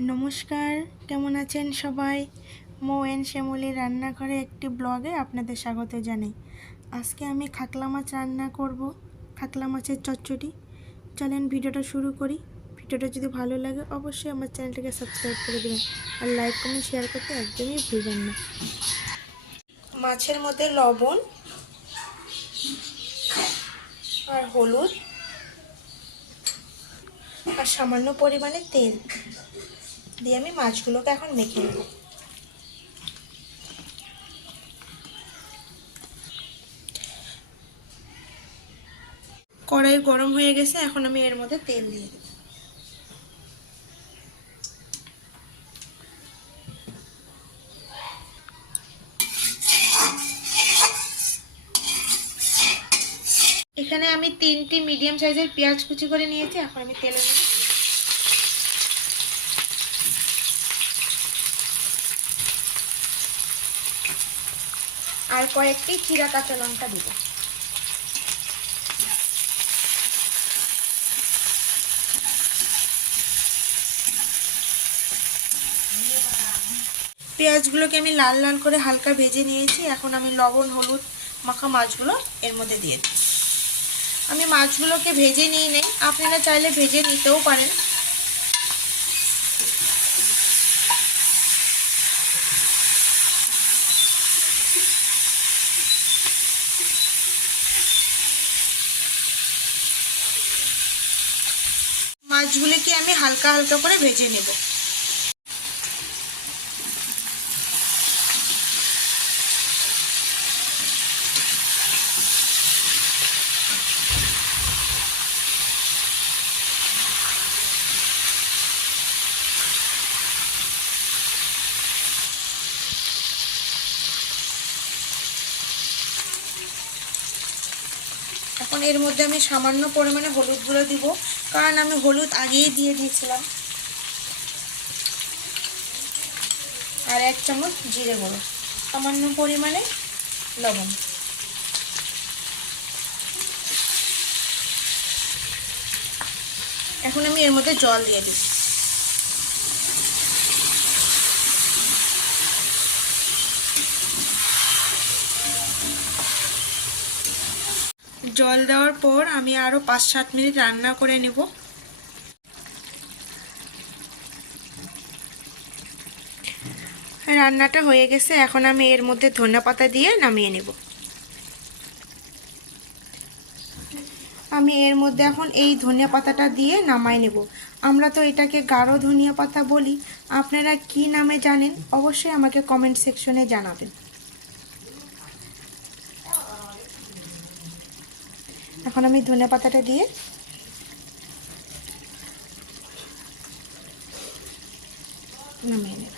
নমস্কার, কেমন আছেন সবাই? মৌ এন্ড শ্যামলী রান্নাঘরে একটি ব্লগে আপনাদের স্বাগত জানাই। আজকে আমি খাকলা মাছ রান্না করব, খাকলা মাছের চচ্চড়ি। চলেন ভিডিওটা শুরু করি। ভিডিওটা যদি ভালো লাগে অবশ্যই আমার চ্যানেলটাকে সাবস্ক্রাইব করে দেবেন আর লাইক কমেন্ট শেয়ার করতে একদমই ভুলবেন না। মাছের মধ্যে লবণ আর হলুদ আর সামান্য পরিমাণে তেল দিয়ে আমি মাছগুলোকে এখন মেখে নেব। কড়াই গরম হয়ে গেছে, এখন আমি এর মধ্যে তেল দিয়ে দেব। এখানে আমি 3টি মিডিয়াম সাইজের পেঁয়াজ কুচি করে নিয়েছি, এখন আমি তেলের মধ্যে দিয়ে দেব। আর কয়েকটি চিরা কাঁচা লঙ্কা দেব। পেঁয়াজগুলোকে আমি লাল লাল করে হালকা ভেজে নিয়েছি, এখন আমি লবণ হলুদ মাখা মাছগুলো এর মধ্যে দিয়ে দিই। আমি মাছগুলোকে ভেজে নিয়ে নেই, আপনারা চাইলে ভেজে নিতেও পারেন। মাছগুলিকে আমি হালকা হালকা করে ভেজে নেব। এখন এর মধ্যে আমি সামান্য পরিমাণে হলুদ গুঁড়ো দিব, কারণ আমি হলুদ আগেই দিয়ে দিয়েছিলাম। আর 1 চামচ জিরে গুঁড়ো, সামান্য পরিমাণে লবণ। এখন আমি এর মধ্যে জল দিয়ে দিই। জল দেওয়ার পর আমি আরও 5-7 মিনিট রান্না করে নেব। রান্নাটা হয়ে গেছে, এখন আমি এর মধ্যে ধনেপাতা দিয়ে নামিয়ে নেব। আমি এর মধ্যে এখন এই ধনিয়া পাতাটা দিয়ে নামাই নেব। আমরা তো এটাকে গাঢ় ধনিয়া পাতা বলি, আপনারা কি নামে জানেন অবশ্যই আমাকে কমেন্ট সেকশনে জানাবেন। এখন আমি ধনিয়া পাতাটা দিয়ে নামিয়ে নেব।